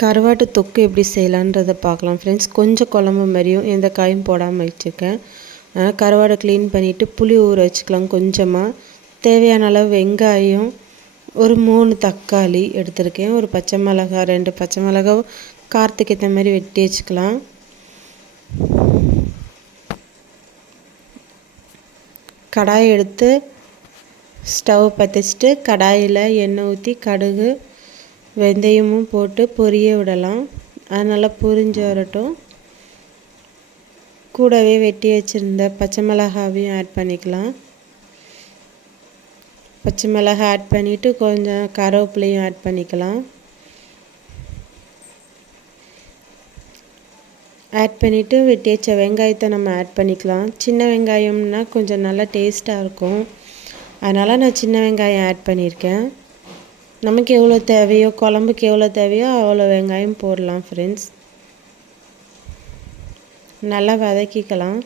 கருவாட்டு தொக்கு எப்படி செய்யலான்றதை பார்க்கலாம். ஃப்ரெண்ட்ஸ் கொஞ்சம் குழம்பு மாதிரியும் எந்த காயும் போடாமல் வச்சுருக்கேன் கருவாடை க்ளீன் பண்ணிவிட்டு புளி ஊற வச்சுக்கலாம் கொஞ்சமாக தேவையான அளவு வெங்காயம் ஒரு மூணு தக்காளி எடுத்திருக்கேன். ஒரு பச்சை மிளகா ரெண்டு பச்சை மிளகா காரத்துக்கு ஏற்ற மாதிரி வெட்டி வச்சுக்கலாம். கடாய் எடுத்து ஸ்டவ் பற்றிச்சிட்டு கடாயில் எண்ணெய் ஊற்றி கடுகு வெந்தயமும் போட்டு பொரிய விடலாம். அது நல்லா பொரிஞ்சு வரட்டும். கூடவே வெட்டி வச்சுருந்த பச்சை மிளகாவையும் ஆட் பண்ணிக்கலாம். பச்சை மிளகா ஆட் பண்ணிவிட்டு கொஞ்சம் கருவேப்பிலையும் ஆட் பண்ணிக்கலாம். ஆட் பண்ணிவிட்டு வெட்டி வச்ச வெங்காயத்தை நம்ம ஆட் பண்ணிக்கலாம். சின்ன வெங்காயம்னா கொஞ்சம் நல்லா டேஸ்ட்டாக இருக்கும். அதனால் நான் சின்ன வெங்காயம் ஆட் பண்ணியிருக்கேன். நமக்கு எவ்வளோ தேவையோ குழம்புக்கு எவ்வளோ தேவையோ அவ்வளோ வெங்காயம் போடலாம் ஃப்ரெண்ட்ஸ் நல்லா வதக்கிக்கலாம்.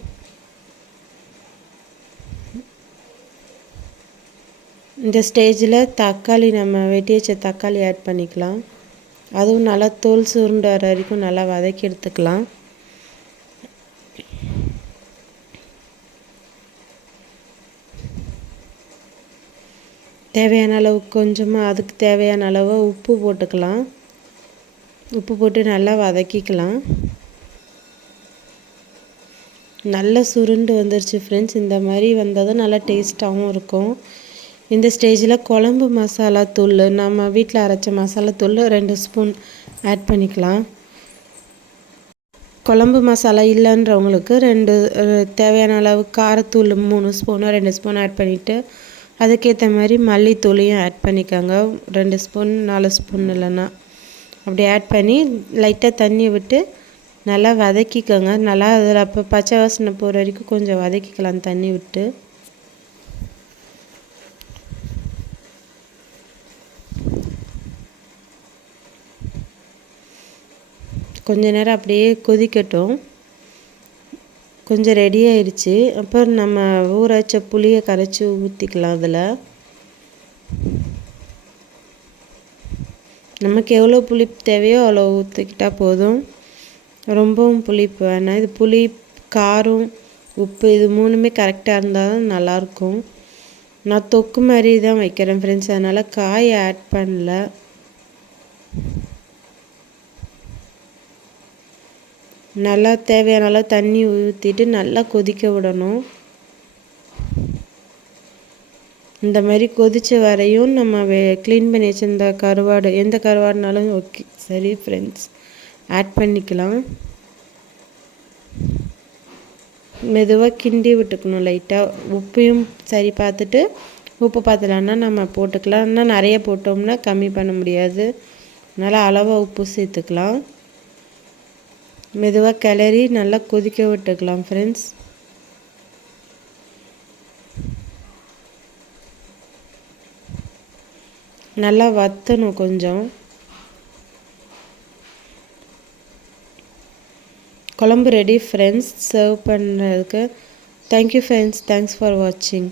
இந்த ஸ்டேஜில் தக்காளி நம்ம வெட்டி வச்ச தக்காளி ஆட் பண்ணிக்கலாம். அதுவும் நல்லா தோல் சுருண்டு வர வரைக்கும் நல்லா வதக்கி எடுத்துக்கலாம். தேவையான அளவு கொஞ்சமாக அதுக்கு தேவையான அளவு உப்பு போட்டுக்கலாம். உப்பு போட்டு நல்லா வதக்கிக்கலாம். நல்லா சுருண்டு வந்துருச்சு ஃப்ரெண்ட்ஸ் இந்த மாதிரி வந்தால் தான் நல்லா டேஸ்ட்டாகவும் இருக்கும். இந்த ஸ்டேஜில் குழம்பு மசாலா தூள் நம்ம வீட்டில் அரைச்ச மசாலா தூள் ரெண்டு ஸ்பூன் ஆட் பண்ணிக்கலாம். குழம்பு மசாலா இல்லைன்றவங்களுக்கு ரெண்டு தேவையான அளவு காரத்தூள் மூணு ஸ்பூனோ ரெண்டு ஸ்பூன் ஆட் பண்ணிவிட்டு அதுக்கேற்ற மாதிரி மல்லித்தூளையும் ஆட் பண்ணிக்கோங்க. ரெண்டு ஸ்பூன் நாலு ஸ்பூன் இல்லைன்னா. அப்படி ஆட் பண்ணி லைட்டாக தண்ணி விட்டு நல்லா வதக்கிக்கோங்க. நல்லா அதில் அப்போ பச்சை வாசனை போகிற வரைக்கும் கொஞ்சம் வதக்கிக்கலாம் தண்ணி விட்டு. கொஞ்ச நேரம் அப்படியே கொதிக்கட்டும். கொஞ்சம் ரெடி ஆயிடுச்சு அப்புறம் நம்ம ஊற வச்ச புளியை கரைச்சி ஊற்றிக்கலாம் அதில். நமக்கு எவ்வளோ புளிப்பு தேவையோ அவ்வளோ ஊற்றிக்கிட்டால் போதும். ரொம்பவும் புளிப்பு வேணாம். இது புளி காரம் உப்பு இது மூணுமே கரெக்டாக இருந்தால் தான் நல்லாயிருக்கும். நான் தொக்கு மாதிரி தான் வைக்கிறேன் ஃப்ரெண்ட்ஸ் அதனால் காய் ஆட் பண்ணல. நல்லா தேவையான அளவு தண்ணி ஊற்றிட்டு நல்லா கொதிக்க விடணும். இந்த மாதிரி கொதித்த வரையும் நம்ம வே க்ளீன் பண்ணி வச்சிருந்த கருவாடு எந்த கருவாடுனாலும் ஓகே. சரி ஃப்ரெண்ட்ஸ் ஆட் பண்ணிக்கலாம். மெதுவாக கிண்டி விட்டுக்கணும் லைட்டாக உப்பையும் சரி பார்த்துட்டு உப்பு பார்த்தலான்னா நம்ம போட்டுக்கலாம். இன்னும் நிறைய போட்டோம்னா கம்மி பண்ண முடியாது. அதனால் அளவாக உப்பு சேர்த்துக்கலாம். மெதுவாக கிளறி நல்லா கொதிக்க விட்டுக்கலாம் ஃப்ரெண்ட்ஸ் நல்லா வற்றணும் கொஞ்சம். குழம்பு ரெடி ஃப்ரெண்ட்ஸ் சர்வ் பண்ணுறதுக்கு thank you friends thanks for வாட்சிங்